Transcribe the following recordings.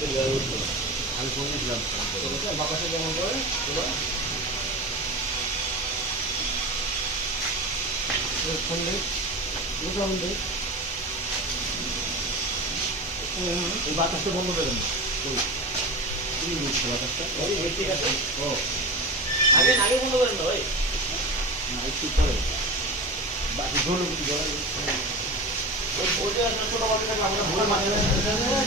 আমি কেমন করে এই বাতাসটা বন্ধ কি হচ্ছে বাতাসটা ঠিক আছে ও আগে আগে বন্ধ করেন ভাই না একটু পরে বাকি ধরুন ওই ছোট বাচ্চাটাকে আমরা ভোর মাঝে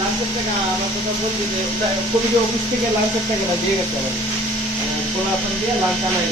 লাঞ্চের টাকা, আমার কথা বলছি যে কবিকে অফিস থেকে লাঞ্চের টাকাটা দিয়ে গেছে আমার। পোলাপন দিয়ে লাঞ্চ আনাই